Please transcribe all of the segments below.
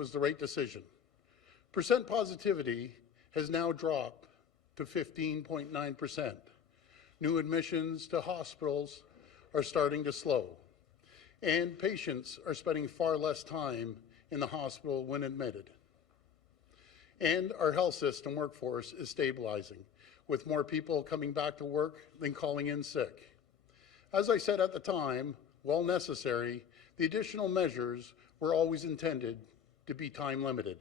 was the right decision. Percent positivity has now dropped to 15.9%. New admissions to hospitals are starting to slow, and patients are spending far less time in the hospital when admitted. And our health system workforce is stabilizing, with more people coming back to work than calling in sick. As I said at the time, while necessary, the additional measures were always intended to be time limited.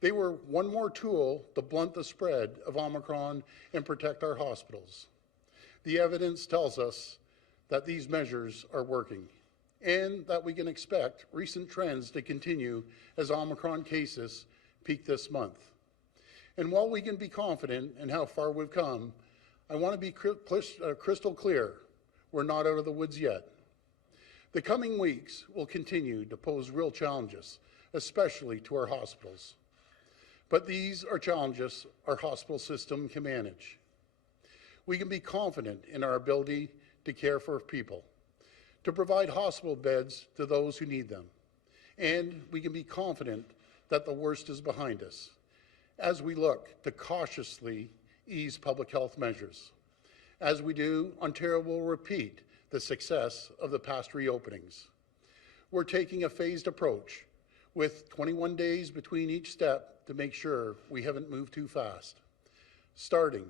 They were one more tool to blunt the spread of Omicron and protect our hospitals. The evidence tells us that these measures are working and that we can expect recent trends to continue as Omicron cases peak this month. And while we can be confident in how far we've come, I want to be crystal clear, we're not out of the woods yet. The coming weeks will continue to pose real challenges, especially to our hospitals. But these are challenges our hospital system can manage. We can be confident in our ability to care for people, to provide hospital beds to those who need them, and we can be confident that the worst is behind us as we look to cautiously ease public health measures. As we do, Ontario will repeat the success of the past reopenings. We're taking a phased approach with 21 days between each step to make sure we haven't moved too fast. Starting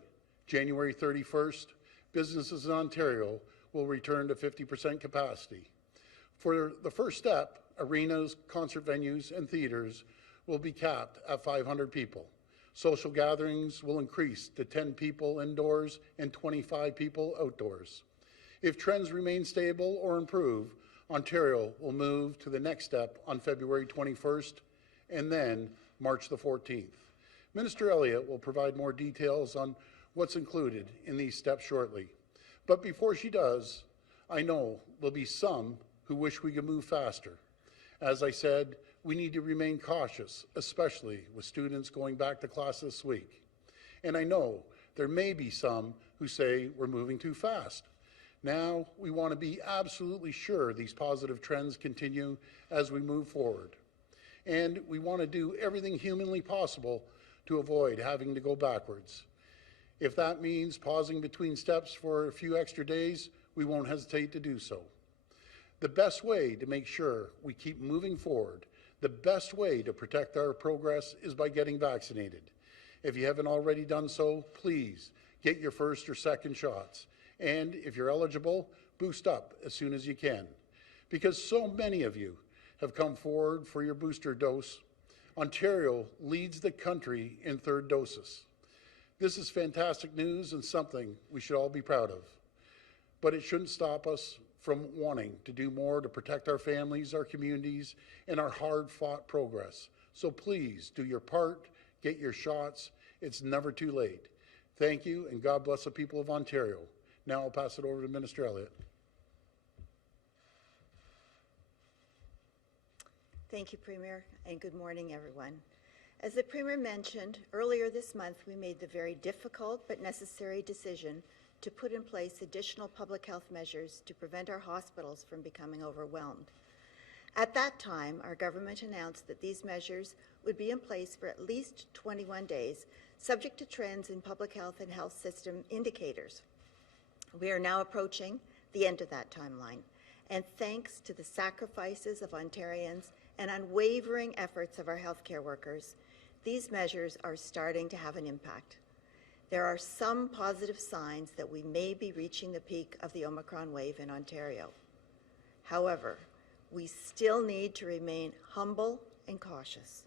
January 31st, businesses in Ontario will return to 50% capacity. For the first step, arenas, concert venues, and theatres will be capped at 500 people. Social gatherings will increase to 10 people indoors and 25 people outdoors. If trends remain stable or improve, Ontario will move to the next step on February 21st and then March the 14th. Minister Elliott will provide more details on what's included in these steps shortly. But before she does, I know there'll be some who wish we could move faster. As I said, we need to remain cautious, especially with students going back to class this week. And I know there may be some who say we're moving too fast. Now we want to be absolutely sure these positive trends continue as we move forward. And we want to do everything humanly possible to avoid having to go backwards. If that means pausing between steps for a few extra days, we won't hesitate to do so. The best way to make sure we keep moving forward, the best way to protect our progress is by getting vaccinated. If you haven't already done so, please get your first or second shots. And if you're eligible, boost up as soon as you can. Because so many of you have come forward for your booster dose, Ontario leads the country in third doses. This is fantastic news and something we should all be proud of. But it shouldn't stop us from wanting to do more to protect our families, our communities, and our hard-fought progress. So please do your part, get your shots. It's never too late. Thank you, and God bless the people of Ontario. Now I'll pass it over to Minister Elliott. Thank you, Premier, and good morning, everyone. As the Premier mentioned, earlier this month we made the very difficult but necessary decision to put in place additional public health measures to prevent our hospitals from becoming overwhelmed. At that time, our government announced that these measures would be in place for at least 21 days, subject to trends in public health and health system indicators. We are now approaching the end of that timeline, and thanks to the sacrifices of Ontarians and unwavering efforts of our healthcare workers, these measures are starting to have an impact. There are some positive signs that we may be reaching the peak of the Omicron wave in Ontario. However, we still need to remain humble and cautious.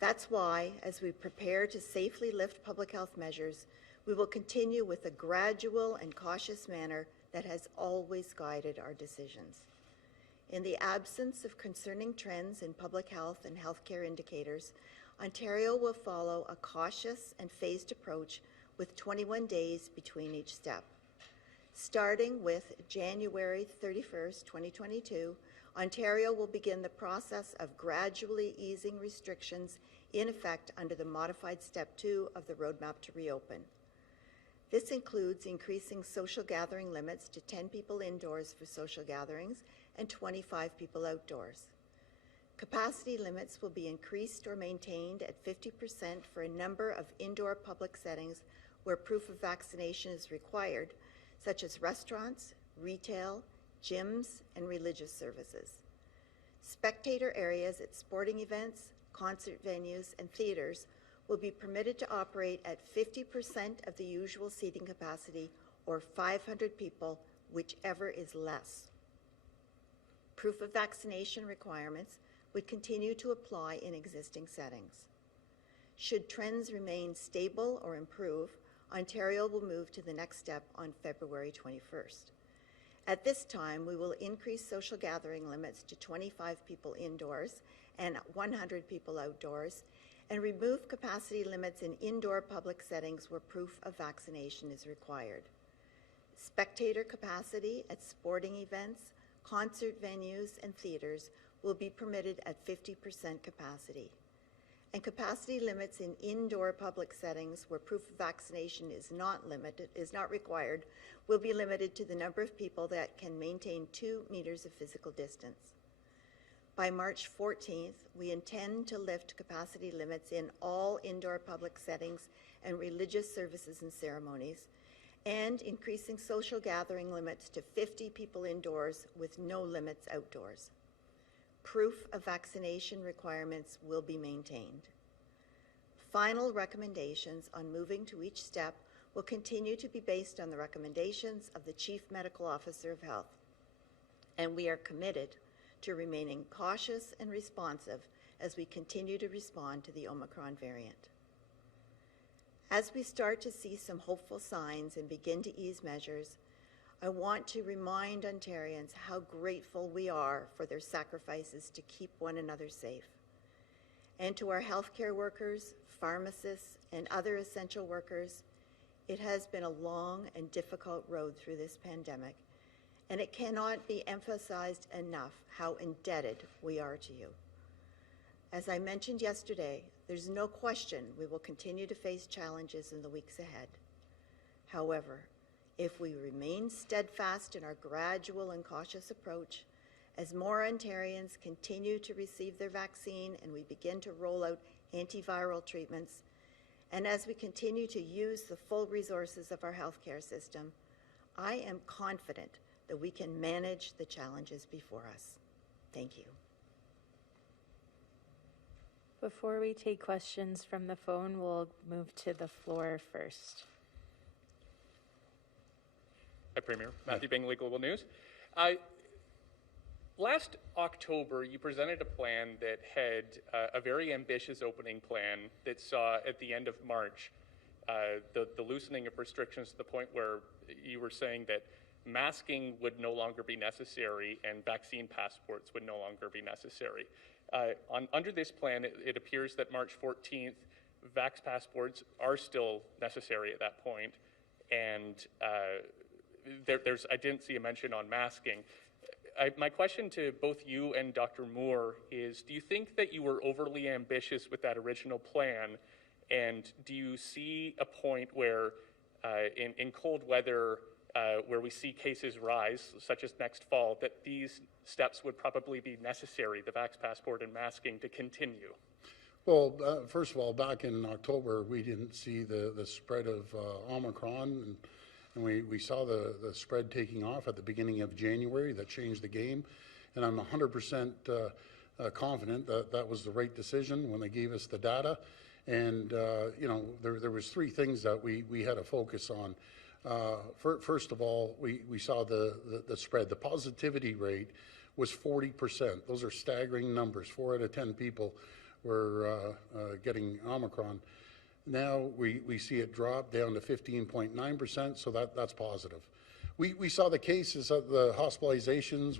That's why, as we prepare to safely lift public health measures, we will continue with a gradual and cautious manner that has always guided our decisions. In the absence of concerning trends in public health and healthcare indicators, Ontario will follow a cautious and phased approach with 21 days between each step. Starting with January 31st, 2022, Ontario will begin the process of gradually easing restrictions in effect under the modified Step 2 of the Roadmap to Reopen. This includes increasing social gathering limits to 10 people indoors for social gatherings and 25 people outdoors. Capacity limits will be increased or maintained at 50% for a number of indoor public settings where proof of vaccination is required, such as restaurants, retail, gyms, and religious services. Spectator areas at sporting events, concert venues, and theaters will be permitted to operate at 50% of the usual seating capacity or 500 people, whichever is less. Proof of vaccination requirements would continue to apply in existing settings. Should trends remain stable or improve, Ontario will move to the next step on February 21st. At this time, we will increase social gathering limits to 25 people indoors and 100 people outdoors, and remove capacity limits in indoor public settings where proof of vaccination is required. Spectator capacity at sporting events, concert venues, and theaters will be permitted at 50% capacity. And capacity limits in indoor public settings where proof of vaccination is not required will be limited to the number of people that can maintain 2 meters of physical distance. By March 14th, we intend to lift capacity limits in all indoor public settings and religious services and ceremonies, and increasing social gathering limits to 50 people indoors with no limits outdoors. Proof of vaccination requirements will be maintained. Final recommendations on moving to each step will continue to be based on the recommendations of the Chief Medical Officer of Health, and we are committed to remaining cautious and responsive as we continue to respond to the Omicron variant. As we start to see some hopeful signs and begin to ease measures, I want to remind Ontarians how grateful we are for their sacrifices to keep one another safe. And to our healthcare workers, pharmacists, and other essential workers, it has been a long and difficult road through this pandemic, and it cannot be emphasized enough how indebted we are to you. As I mentioned yesterday, there's no question we will continue to face challenges in the weeks ahead. However, if we remain steadfast in our gradual and cautious approach, as more Ontarians continue to receive their vaccine and we begin to roll out antiviral treatments, and as we continue to use the full resources of our healthcare system, I am confident that we can manage the challenges before us. Thank you. Before we take questions from the phone, we'll move to the floor first. Hi, Premier. Matthew Bingley, Global News. Last October, you presented a plan that had a very ambitious opening plan that saw, at the end of March, the loosening of restrictions to the point where you were saying that masking would no longer be necessary and vaccine passports would no longer be necessary. Under this plan, it appears that March 14th, vax passports are still necessary at that point, and I didn't see a mention on masking. My question to both you and Dr. Moore is, do you think that you were overly ambitious with that original plan, and do you see a point where in cold weather, where we see cases rise, such as next fall, that these steps would probably be necessary, the vax passport and masking, to continue? Well, first of all, back in October, we didn't see the spread of Omicron, and we saw the spread taking off at the beginning of January. That changed the game, and I'm 100% confident that that was the right decision when they gave us the data. And you know, there was 3 things that we had to focus on. First of all, we saw the spread. The positivity rate was 40%. Those are staggering numbers. 4 out of 10 people were getting Omicron. Now we see it drop down to 15.9%, so that's positive. We saw the cases of the hospitalizations,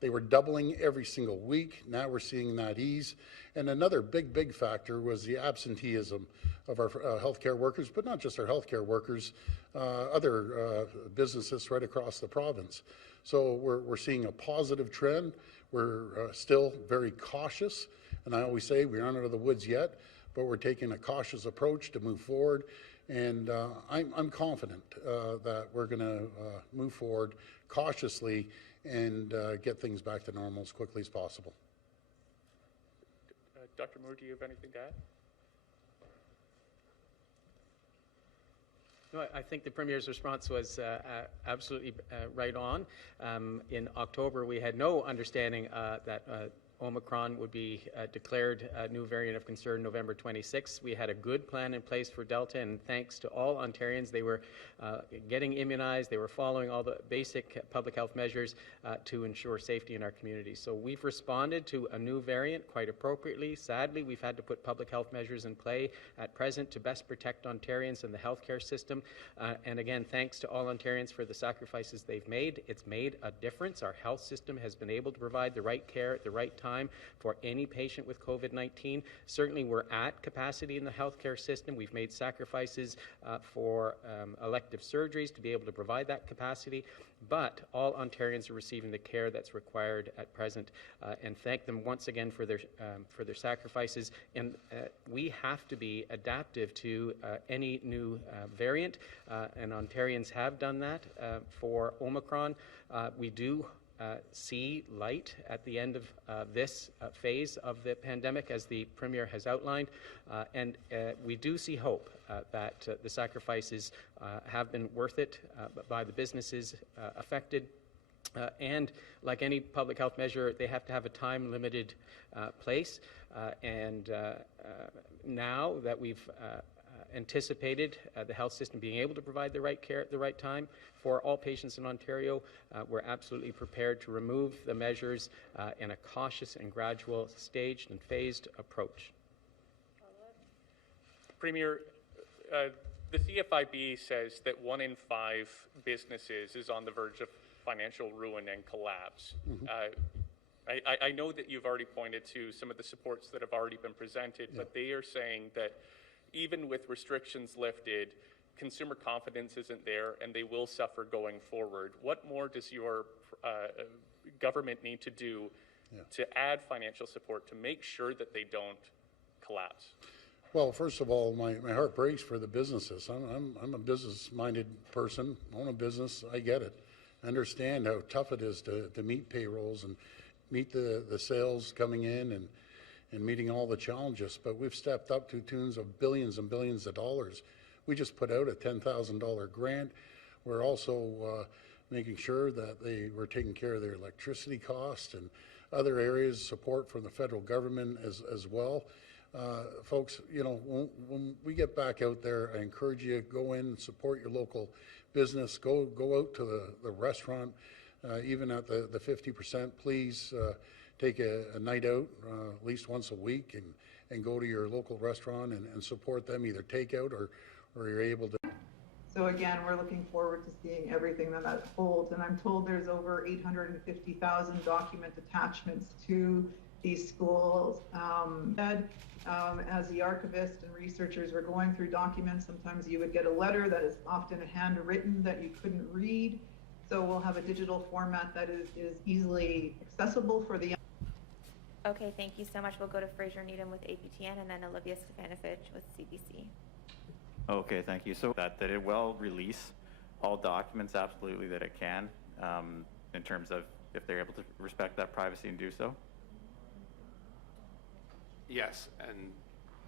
they were doubling every single week. Now we're seeing that ease. And another big factor was the absenteeism of our healthcare workers, but not just our healthcare workers, other businesses right across the province. So we're seeing a positive trend. We're still very cautious, and I always say we aren't out of the woods yet, but we're taking a cautious approach to move forward. And I'm confident that we're going to move forward cautiously and get things back to normal as quickly as possible. Dr. Moore, do you have anything to add? No, I think the Premier's response was absolutely right on. In October, we had no understanding that Omicron would be declared a new variant of concern November 26th. We had a good plan in place for Delta, and thanks to all Ontarians, they were getting immunized, they were following all the basic public health measures to ensure safety in our community. So we've responded to a new variant quite appropriately. Sadly, we've had to put public health measures in play at present to best protect Ontarians and the healthcare system. And again, thanks to all Ontarians for the sacrifices they've made. It's made a difference. Our health system has been able to provide the right care at the right time for any patient with COVID-19. Certainly, we're at capacity in the healthcare system. We've made sacrifices for elective surgeries to be able to provide that capacity, but all Ontarians are receiving the care that's required at present, and thank them once again for their sacrifices. And we have to be adaptive to any new variant, and Ontarians have done that for Omicron. We do see light at the end of this phase of the pandemic, as the Premier has outlined, and we do see hope that the sacrifices have been worth it by the businesses affected. And like any public health measure, they have to have a time-limited place. And now that we've anticipated the health system being able to provide the right care at the right time for all patients in Ontario, we're absolutely prepared to remove the measures in a cautious and gradual, staged and phased approach. Premier, the CFIB says that 1 in 5 businesses is on the verge of financial ruin and collapse. I know that you've already pointed to some of the supports that have already been presented, but they are saying that even with restrictions lifted, consumer confidence isn't there and they will suffer going forward. What more does your government need to do to add financial support to make sure that they don't collapse? Well, first of all, my heart breaks for the businesses. I'm a business-minded person, own a business, I get it. I understand how tough it is to meet payrolls and meet the sales coming in and meeting all the challenges, but we've stepped up to tunes of billions and billions of dollars. We just put out a $10,000 grant. We're also making sure that they were taking care of their electricity costs and other areas of support from the federal government as well. Folks, you know, when we get back out there, I encourage you to go in and support your local business. Go out to the restaurant, even at the 50%. Please take a night out at least once a week and go to your local restaurant and support them, either takeout or you're able to. So again, we're looking forward to seeing everything that holds. And I'm told there's over 850,000 document attachments to these schools. As the archivists and researchers were going through documents, sometimes you would get a letter that is often handwritten that you couldn't read. So we'll have a digital format that is easily accessible for the. Okay, thank you so much. We'll go to Fraser Needham with APTN and then Olivia Stefanovich with CBC. Okay, thank you. So that it will release all documents, absolutely that it can, in terms of if they're able to respect that privacy and do so? Yes, and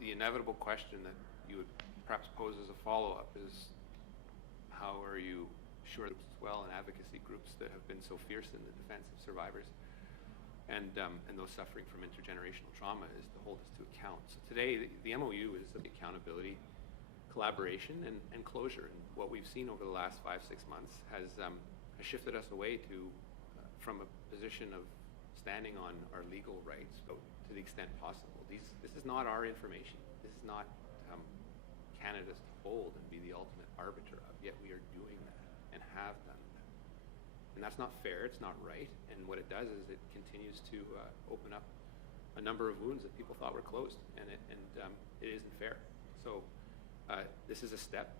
the inevitable question that you would perhaps pose as a follow-up is, how are you sure as well, and advocacy groups that have been so fierce in the defense of survivors and those suffering from intergenerational trauma, is to hold us to account. So today, the MOU is of accountability, collaboration, and closure. And what we've seen over the last 5-6 months has shifted us away from a position of standing on our legal rights, but to the extent possible. This is not our information. This is not Canada's to hold and be the ultimate arbiter of, yet we are doing that and have done that. And that's not fair, it's not right, and what it does is it continues to open up a number of wounds that people thought were closed, and it isn't fair. So this is a step.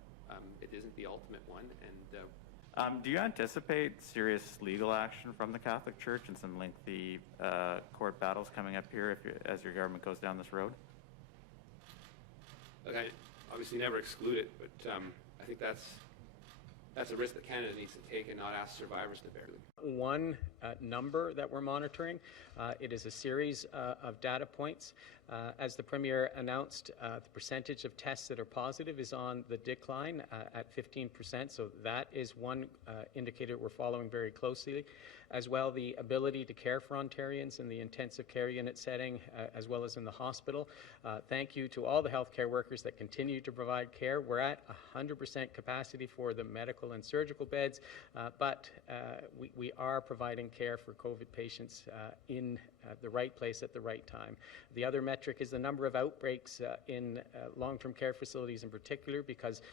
It isn't the ultimate one, and do you anticipate serious legal action from the Catholic Church and some lengthy court battles coming up here as your government goes down this road? I obviously never exclude it, but I think that's that's a risk that Canada needs to take and not ask survivors to bear. One number that we're monitoring. It is a series of data points. As the Premier announced, the percentage of tests that are positive is on the decline at 15%, so that is one indicator we're following very closely. As well, the ability to care for Ontarians in the intensive care unit setting, as well as in the hospital. Thank you to all the healthcare workers that continue to provide care. We're at 100% capacity for the medical and surgical beds, but we are providing care for COVID patients in the right place at the right time. The other metric is the number of outbreaks in long-term care facilities in particular, because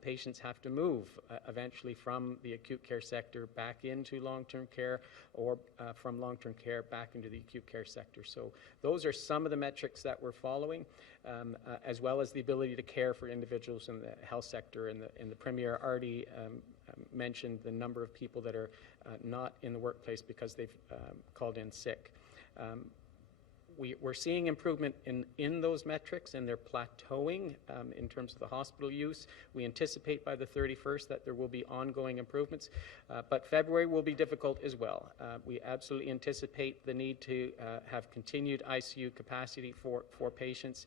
patients have to move eventually from the acute care sector back into long-term care, or from long-term care back into the acute care sector. So those are some of the metrics that we're following, as well as the ability to care for individuals in the health sector. And the Premier already mentioned the number of people that are not in the workplace because they've called in sick. We're seeing improvement in those metrics, and they're plateauing in terms of the hospital use. We anticipate by the 31st that there will be ongoing improvements, but February will be difficult as well. We absolutely anticipate the need to have continued ICU capacity for patients,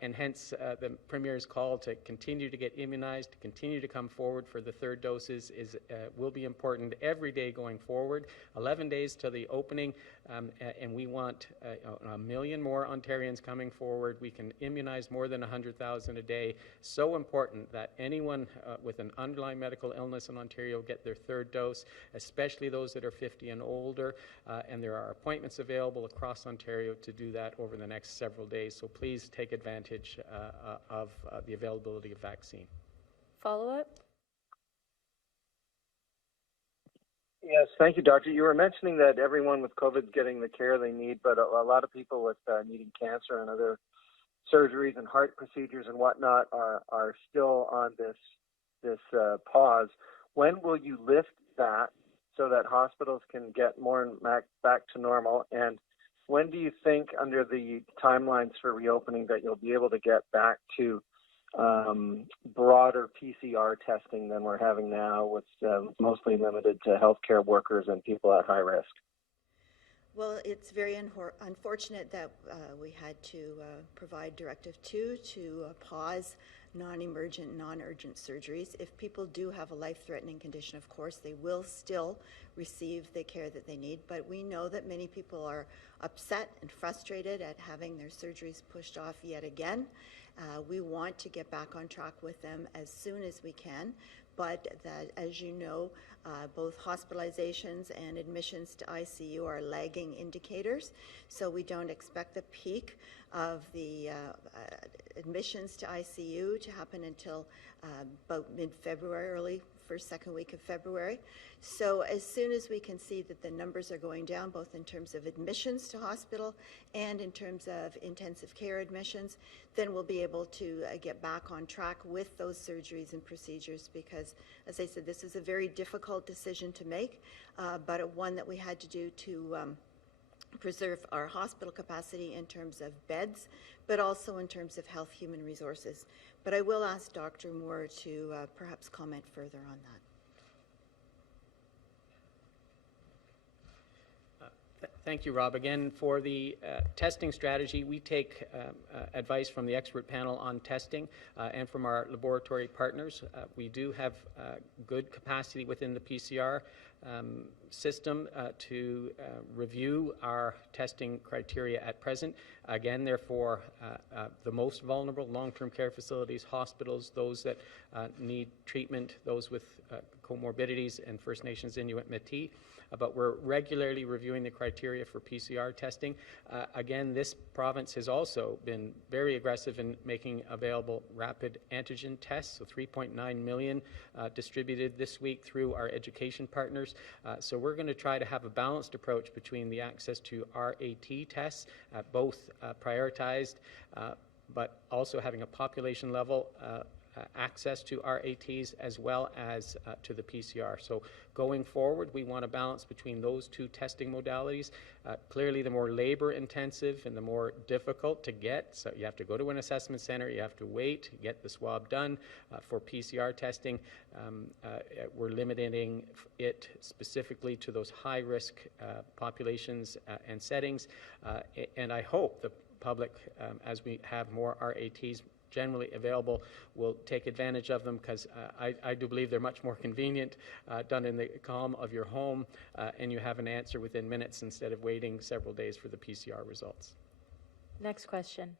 and hence the Premier's call to continue to get immunized, to continue to come forward for the third doses will be important every day going forward. 11 days to the opening, and we want a million more Ontarians coming forward. We can immunize more than 100,000 a day. So important that anyone with an underlying medical illness in Ontario get their third dose, especially those that are 50 and older, and there are appointments available across Ontario to do that over the next several days. So please take advantage of the availability of vaccine. Follow-up? Yes, thank you, Doctor. You were mentioning that everyone with COVID is getting the care they need, but a lot of people with needing cancer and other surgeries and heart procedures and whatnot are still on this pause. When will you lift that so that hospitals can get more and back to normal? And when do you think, under the timelines for reopening, that you'll be able to get back to broader PCR testing than we're having now, with mostly limited to healthcare workers and people at high risk? Well, it's very unfortunate that we had to provide Directive 2 to pause non-emergent, non-urgent surgeries. If people do have a life-threatening condition, of course, they will still receive the care that they need, but we know that many people are upset and frustrated at having their surgeries pushed off yet again. We want to get back on track with them as soon as we can, but that, as you know, both hospitalizations and admissions to ICU are lagging indicators, so we don't expect the peak of the admissions to ICU to happen until about mid-February, early first, second week of February. So as soon as we can see that the numbers are going down, both in terms of admissions to hospital and in terms of intensive care admissions, then we'll be able to get back on track with those surgeries and procedures, because, as I said, this is a very difficult decision to make, but one that we had to do to preserve our hospital capacity in terms of beds, but also in terms of health human resources. But I will ask Dr. Moore to perhaps comment further on that. Thank you, Rob. Again, for the testing strategy, we take advice from the expert panel on testing and from our laboratory partners. We do have good capacity within the PCR system to review our testing criteria at present. Again, therefore, the most vulnerable, long-term care facilities, hospitals, those that need treatment, those with comorbidities, and First Nations, Inuit, Métis. But we're regularly reviewing the criteria for PCR testing. Again, this province has also been very aggressive in making available rapid antigen tests, so 3.9 million distributed this week through our education partners. So we're going to try to have a balanced approach between the access to RAT tests, both prioritized, but also having a population level access to RATs as well as to the PCR. So going forward, we want a balance between those two testing modalities. Clearly, the more labor intensive and the more difficult to get, so you have to go to an assessment center, you have to wait, get the swab done. For PCR testing, we're limiting it specifically to those high-risk populations and settings. And I hope the public, as we have more RATs generally available, will take advantage of them, because I do believe they're much more convenient, done in the calm of your home, and you have an answer within minutes instead of waiting several days for the PCR results. Next question.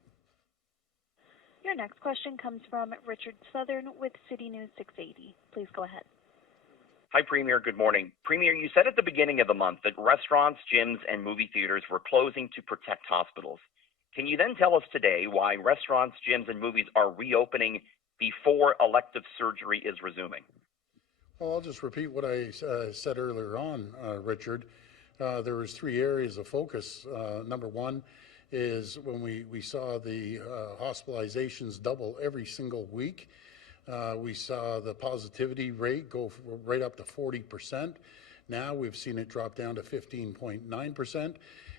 Your next question comes from Richard Southern with City News 680. Please go ahead. Hi, Premier. Good morning. Premier, you said at the beginning of the month that restaurants, gyms, and movie theaters were closing to protect hospitals. Can you then tell us today why restaurants, gyms, and movies are reopening before elective surgery is resuming? Well, I'll just repeat what I said earlier on, Richard. There was 3 areas of focus. Number one is when we saw the hospitalizations double every single week. We saw the positivity rate go right up to 40%. Now we've seen it drop down to 15.9%.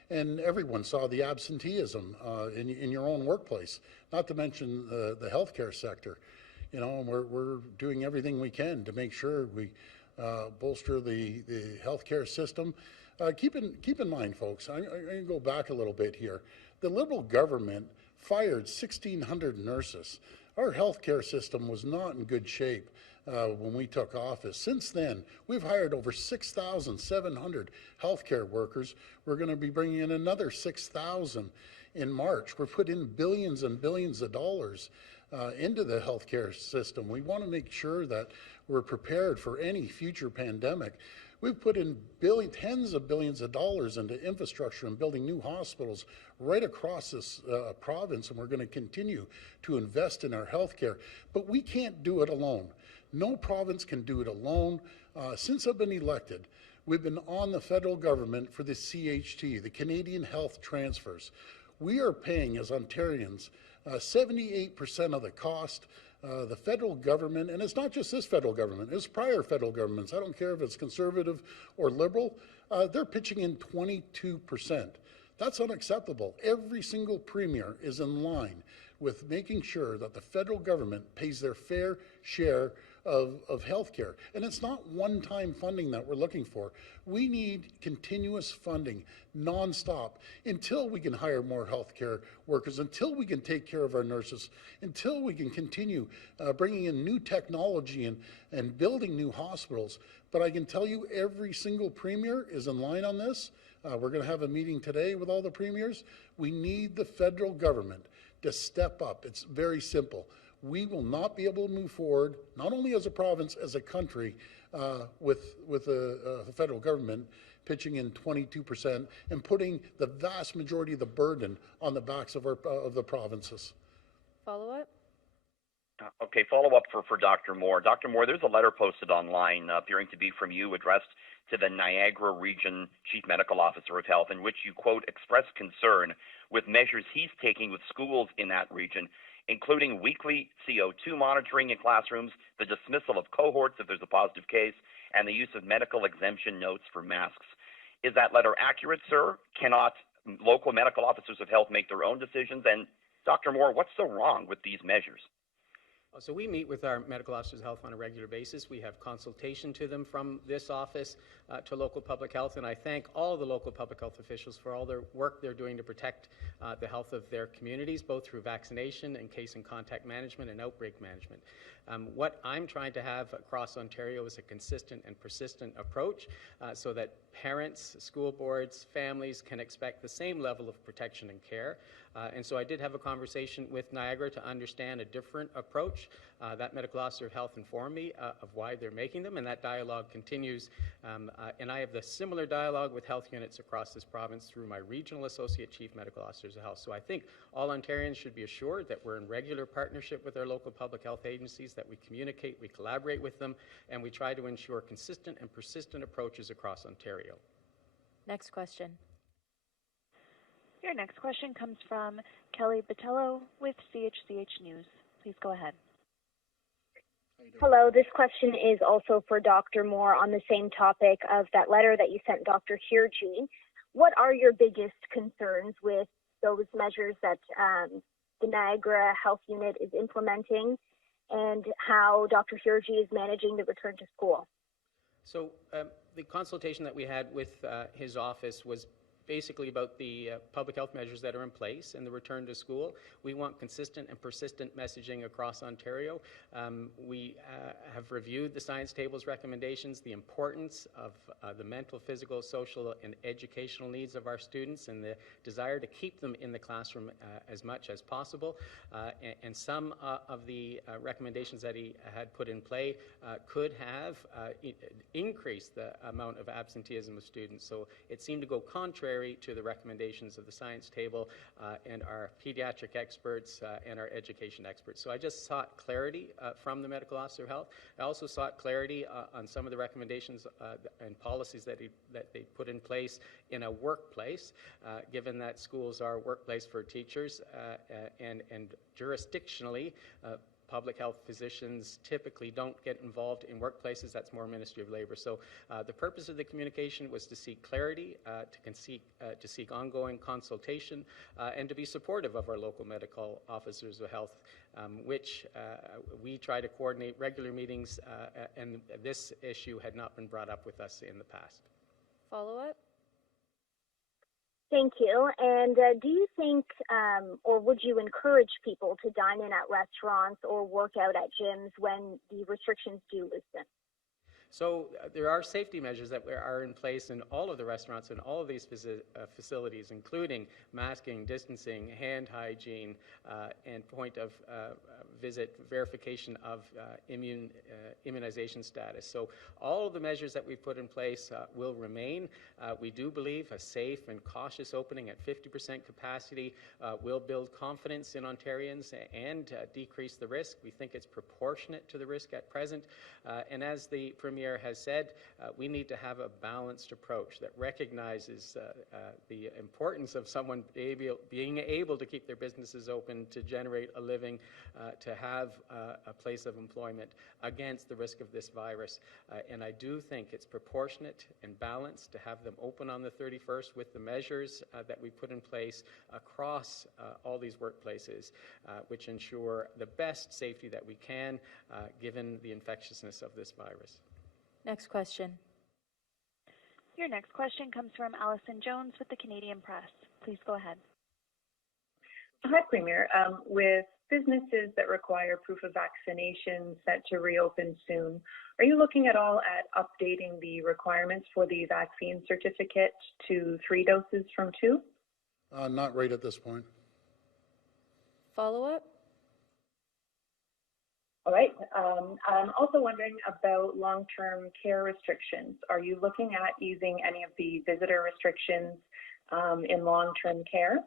And everyone saw the absenteeism in your own workplace, not to mention the healthcare sector. You know, and we're doing everything we can to make sure we bolster the healthcare system. Keep in mind, folks, I'm going to go back a little bit here. The Liberal government fired 1,600 nurses. Our healthcare system was not in good shape when we took office. Since then, we've hired over 6,700 healthcare workers. We're going to be bringing in another 6,000 in March. We're putting in billions and billions of dollars into the healthcare system. We want to make sure that we're prepared for any future pandemic. We've put in tens of billions of dollars into infrastructure and building new hospitals right across this province, and we're going to continue to invest in our healthcare. But we can't do it alone. No province can do it alone. Since I've been elected, we've been on the federal government for the CHT, the Canadian Health Transfers. We are paying, as Ontarians, 78% of the cost. The federal government, and it's not just this federal government, it's prior federal governments, I don't care if it's Conservative or Liberal, they're pitching in 22%. That's unacceptable. Every single Premier is in line with making sure that the federal government pays their fair share of health care. And it's not one-time funding that we're looking for. We need continuous funding, nonstop, until we can hire more health care workers, until we can take care of our nurses, until we can continue bringing in new technology and building new hospitals. But I can tell you every single Premier is in line on this. We're going to have a meeting today with all the premiers. We need the federal government to step up. It's very simple. We will not be able to move forward, not only as a province, as a country, with the federal government pitching in 22% and putting the vast majority of the burden on the backs of the provinces. Follow up? Okay, follow up for Dr. Moore. Dr. Moore, there's a letter posted online appearing to be from you addressed to the Niagara Region Chief Medical Officer of Health, in which you, quote, express concern with measures he's taking with schools in that region, including weekly CO2 monitoring in classrooms, the dismissal of cohorts if there's a positive case, and the use of medical exemption notes for masks. Is that letter accurate, sir? Cannot local medical officers of health make their own decisions? And Dr. Moore, what's so wrong with these measures? So we meet with our medical officers of health on a regular basis. We have consultation to them from this office to local public health, and I thank all the local public health officials for all their work they're doing to protect the health of their communities, both through vaccination and case and contact management and outbreak management. What I'm trying to have across Ontario is a consistent and persistent approach so that parents, school boards, families can expect the same level of protection and care. And so I did have a conversation with Niagara to understand a different approach. That medical officer of health informed me of why they're making them, and that dialogue continues. And I have the similar dialogue with health units across this province through my regional associate chief medical officers of health. So I think all Ontarians should be assured that we're in regular partnership with our local public health agencies, that we communicate, we collaborate with them, and we try to ensure consistent and persistent approaches across Ontario. Next question. Your next question comes from Kelly Botello with CHCH News. Please go ahead. Hello, this question is also for Dr. Moore on the same topic of that letter that you sent Dr. Hirji. What are your biggest concerns with those measures that the Niagara Health Unit is implementing, and how Dr. Hirji is managing the return to school? So the consultation that we had with his office was basically about the public health measures that are in place and the return to school. We want consistent and persistent messaging across Ontario. We have reviewed the science table's recommendations, the importance of the mental, physical, social, and educational needs of our students, and the desire to keep them in the classroom as much as possible. And some of the recommendations that he had put in play could have increased the amount of absenteeism of students. So it seemed to go contrary to the recommendations of the science table and our pediatric experts and our education experts. So I just sought clarity from the medical officer of health. I also sought clarity on some of the recommendations and policies that they put in place in a workplace, given that schools are a workplace for teachers and jurisdictionally, public health physicians typically don't get involved in workplaces. That's more Ministry of Labor. So the purpose of the communication was to seek clarity, to seek ongoing consultation, and to be supportive of our local medical officers of health, which we try to coordinate regular meetings, and this issue had not been brought up with us in the past. Follow-up? Thank you. And do you think, or would you encourage people to dine in at restaurants or work out at gyms when the restrictions do loosen? So there are safety measures that are in place in all of the restaurants and all of these facilities, including masking, distancing, hand hygiene, and point of visit verification of immunization status. So all of the measures that we've put in place will remain. We do believe a safe and cautious opening at 50% capacity will build confidence in Ontarians and decrease the risk. We think it's proportionate to the risk at present. And as the Premier has said, we need to have a balanced approach that recognizes the importance of someone being able to keep their businesses open, to generate a living, to have a place of employment against the risk of this virus. And I do think it's proportionate and balanced to have them open on the 31st with the measures that we put in place across all these workplaces, which ensure the best safety that we can given the infectiousness of this virus. Next question. Your next question comes from Allison Jones with the Canadian Press. Please go ahead. Hi, Premier. With businesses that require proof of vaccination set to reopen soon, are you looking at all at updating the requirements for the vaccine certificate to 3 doses from 2? Not right at this point. Follow-up? All right. I'm also wondering about long-term care restrictions. Are you looking at easing any of the visitor restrictions in long-term care?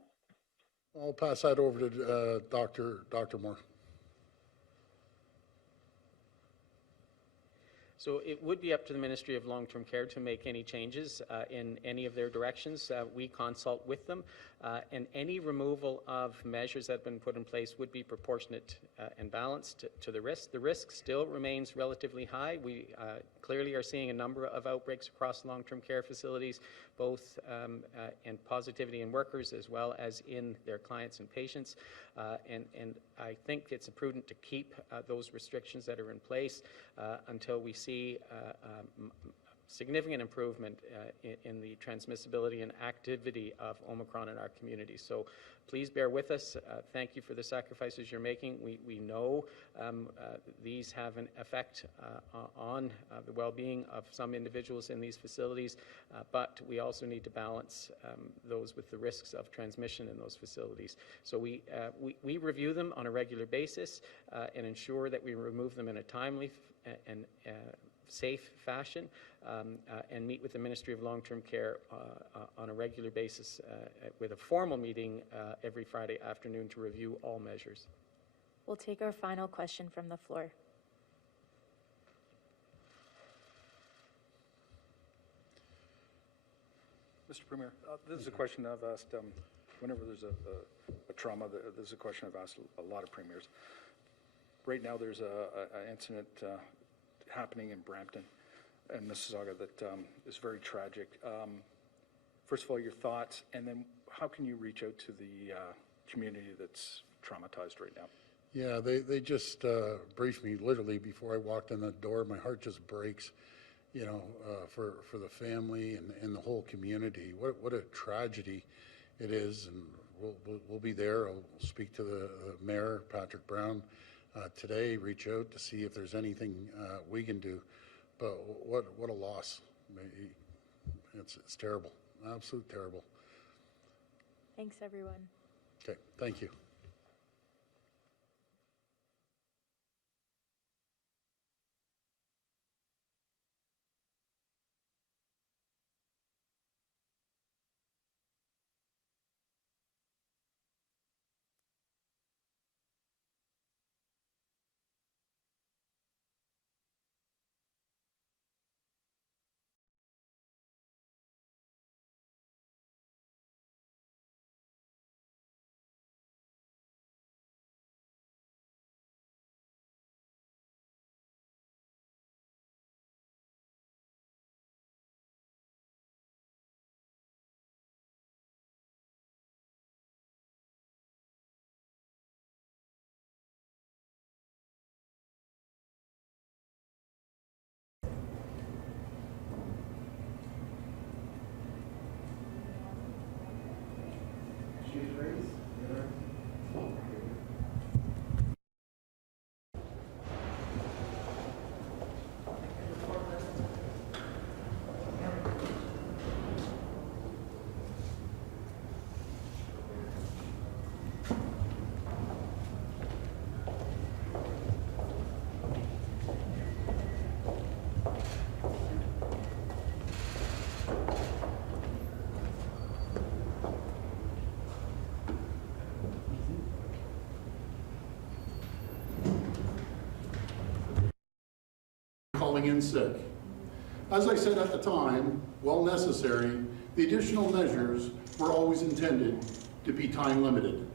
I'll pass that over to Dr. Moore. So it would be up to the Ministry of Long-Term Care to make any changes in any of their directions. We consult with them, and any removal of measures that have been put in place would be proportionate and balanced to the risk. The risk still remains relatively high. We clearly are seeing a number of outbreaks across long-term care facilities, both in positivity in workers as well as in their clients and patients. And I think it's prudent to keep those restrictions that are in place until we see significant improvement in the transmissibility and activity of Omicron in our community. So please bear with us. Thank you for the sacrifices you're making. We know these have an effect on the well-being of some individuals in these facilities, but we also need to balance those with the risks of transmission in those facilities. So we review them on a regular basis and ensure that we remove them in a timely and safe fashion, and meet with the Ministry of Long-Term Care on a regular basis with a formal meeting every Friday afternoon to review all measures. We'll take our final question from the floor. Mr. Premier, this is a question I've asked whenever there's a trauma. This is a question I've asked a lot of premiers. right now there's an incident happening in Brampton and Mississauga that is very tragic. First of all, your thoughts, and then how can you reach out to the community that's traumatized right now? Yeah, they just briefed me literally before I walked in the door. My heart just breaks, you know, for the family and the whole community. What a tragedy it is, and we'll be there. I'll speak to the mayor, Patrick Brown, today. Reach out to see if there's anything we can do. But what a loss! It's terrible, absolute terrible. Thanks, everyone. Okay, thank you. Calling in sick. As I said at the time, while necessary, the additional measures were always intended to be time limited.